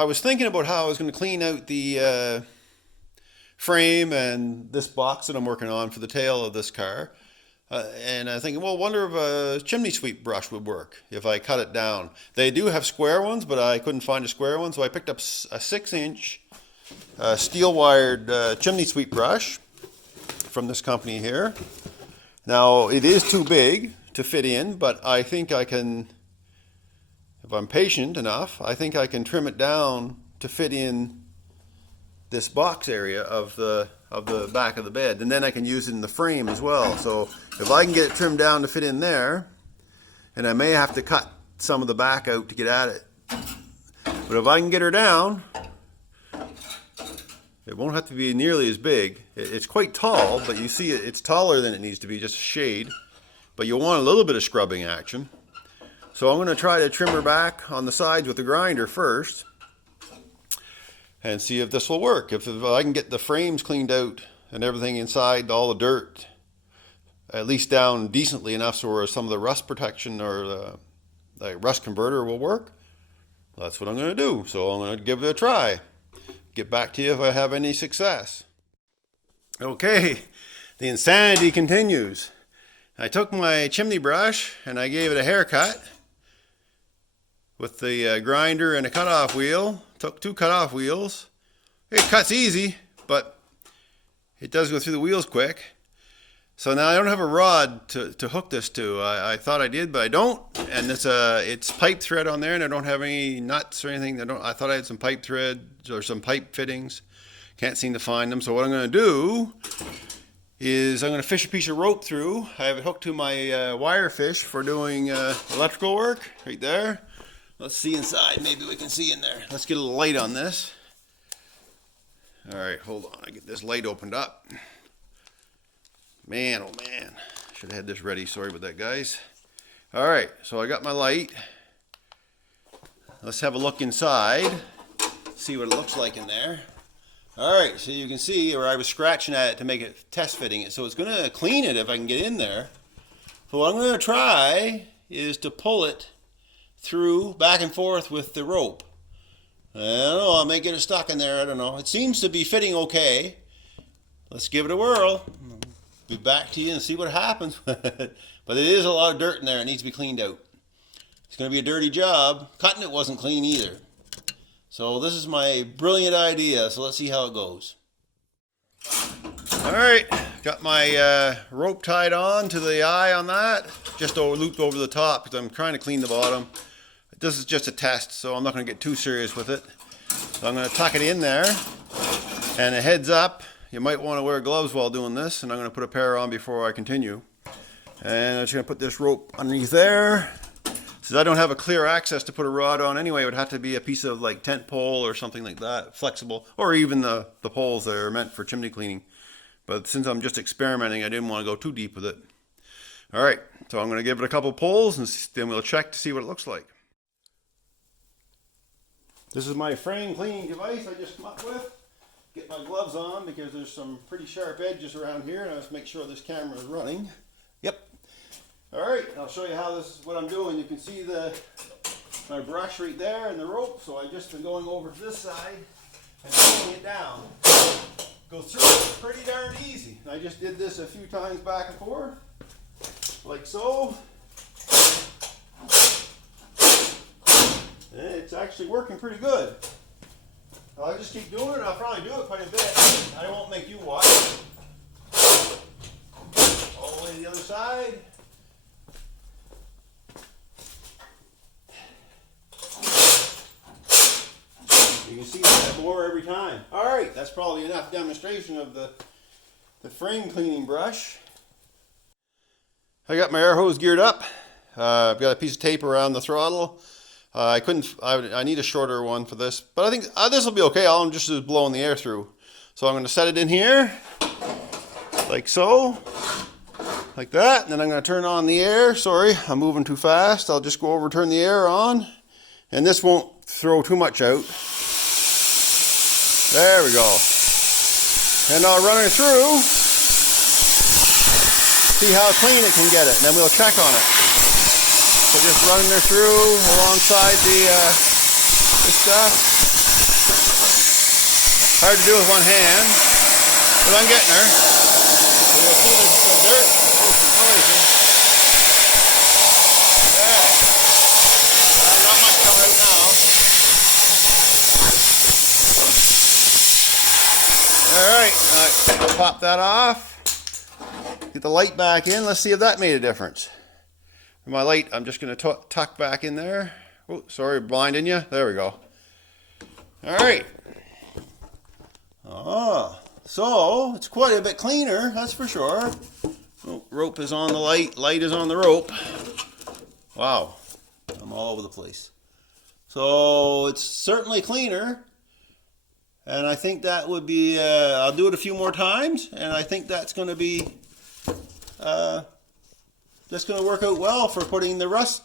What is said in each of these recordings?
I was thinking about how I was going to clean out the frame and this box that I'm working on for the tail of this car. And I think, well, wonder if a chimney sweep brush would work if I cut it down. They do have square ones, but I couldn't find a square one, so I picked up a 6-inch steel-wired chimney sweep brush from this company here. Now, it is too big to fit in, but I think I can, if I'm patient enough, I think I can trim it down to fit in this box area of the back of the bed, and then I can use it in the frame as well. So if I can get it trimmed down to fit in there, and I may have to cut some of the back out to get at it, but if I can get her down, it won't have to be nearly as big. It's quite tall, but you see it's taller than it needs to be, just a shade, but you'll want a little bit of scrubbing action. So I'm going to try to trim her back on the sides with the grinder first and see if this will work. If I can get the frames cleaned out and everything inside, all the dirt, at least down decently enough so some of the rust protection or the rust converter will work, that's what I'm going to do. So I'm going to give it a try. Get back to you if I have any success. Okay, the insanity continues. I took my chimney brush and I gave it a haircut with the grinder and a cutoff wheel. Took 2 cutoff wheels. It cuts easy, but it does go through the wheels quick. So now I don't have a rod to hook this to. I thought I did, but I don't. And it's pipe thread on there, and I don't have any nuts or anything. I thought I had some pipe threads or some pipe fittings. Can't seem to find them. So what I'm going to do is I'm going to fish a piece of rope through. I have it hooked to my wire fish for doing electrical work right there. Let's see inside. Maybe we can see in there. Let's get a little light on this. All right, hold on. I get this light opened up. Man, oh man. Should have had this ready. Sorry about that, guys. All right, so I got my light. Let's have a look inside. See what it looks like in there. All right, so you can see where I was scratching at it to make it test fitting it. So it's going to clean it if I can get in there. So what I'm going to try is to pull it through back and forth with the rope. I don't know, I may get it stuck in there, I don't know. It seems to be fitting okay. Let's give it a whirl. Be back to you and see what happens. But it is a lot of dirt in there, it needs to be cleaned out. It's going to be a dirty job. Cutting it wasn't clean either. So this is my brilliant idea, so let's see how it goes. Alright, got my rope tied on to the eye on that. Just looped over the top because I'm trying to clean the bottom. This is just a test, so I'm not going to get too serious with it. So I'm going to tuck it in there. And a heads up, you might want to wear gloves while doing this, and I'm going to put a pair on before I continue. And I'm just going to put this rope underneath there. Since I don't have a clear access to put a rod on anyway, it would have to be a piece of like tent pole or something like that, flexible, or even the poles that are meant for chimney cleaning. But since I'm just experimenting, I didn't want to go too deep with it. All right, so I'm going to give it a couple pulls, and then we'll check to see what it looks like. This is my frame cleaning device I just come up with. Get my gloves on because there's some pretty sharp edges around here, and I just make sure this camera is running. Yep. All right, I'll show you how this is what I'm doing. You can see my brush right there and the rope. So I've just been going over to this side and pulling it down. Go through it pretty darn easy. I just did this a few times back and forth, like so. It's actually working pretty good. I'll just keep doing it. I'll probably do it quite a bit. I won't make you watch. All the way to the other side. You can see that more every time. All right, that's probably enough demonstration of the frame cleaning brush. I got my air hose geared up. I've got a piece of tape around the throttle. I need a shorter one for this, but I think this will be okay. All I'm just is blowing the air through. So I'm going to set it in here, like so, like that, and then I'm going to turn on the air. Sorry, I'm moving too fast. I'll just go over, turn the air on, and this won't throw too much out. There we go. And I'll run it through, see how clean it can get it, and then we'll check on it. So just running her through alongside the stuff. Hard to do with one hand, but I'm getting there. You'll see the dirt. Oh, it's noisy. Okay. Not much coming out now. Alright, I'll pop that off. Get the light back in. Let's see if that made a difference. My light, I'm just going to tuck back in there. Oh, sorry, blinding you. There we go. Alright. So it's quite a bit cleaner, that's for sure. Oh, rope is on the light is on the rope. Wow, I'm all over the place. So it's certainly cleaner, and I think that would be, I'll do it a few more times, and I think that's going to be, that's going to work out well for putting the rust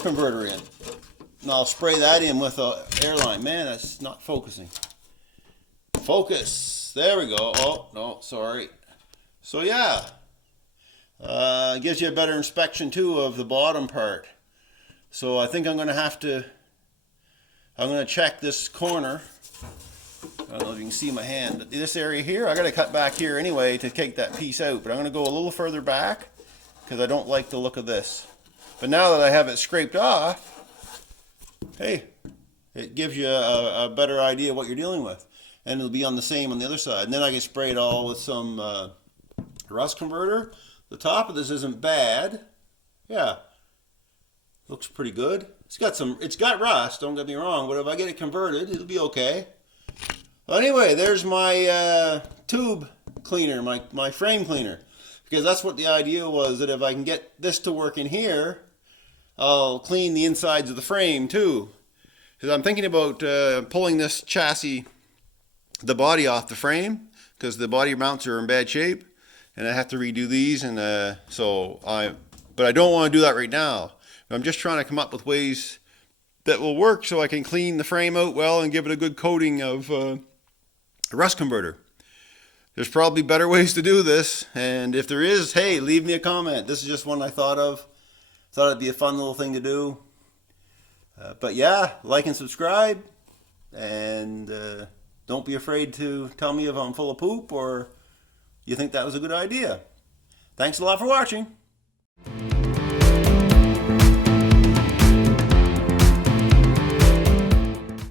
converter in. And I'll spray that in with an airline. Man, that's not focusing. Focus. There we go. Oh, no, sorry. So yeah, gives you a better inspection too of the bottom part. So I think I'm going to check this corner. I don't know if you can see my hand, but this area here, I got to cut back here anyway to take that piece out. But I'm going to go a little further back because I don't like the look of this. But now that I have it scraped off, hey, it gives you a better idea of what you're dealing with. And it'll be on the same on the other side. And then I can spray it all with some rust converter. The top of this isn't bad. Yeah, looks pretty good. It's got rust, don't get me wrong, but if I get it converted, it'll be okay. Well, anyway, there's my tube cleaner, my frame cleaner. Because that's what the idea was, that if I can get this to work in here, I'll clean the insides of the frame too. Because I'm thinking about pulling this chassis, the body off the frame, because the body mounts are in bad shape, and I have to redo these, and but I don't want to do that right now. I'm just trying to come up with ways that will work so I can clean the frame out well and give it a good coating of rust converter. There's probably better ways to do this, and if there is, hey, leave me a comment. This is just one I thought of. Thought it'd be a fun little thing to do. But yeah, like and subscribe, and don't be afraid to tell me if I'm full of poop or you think that was a good idea. Thanks a lot for watching.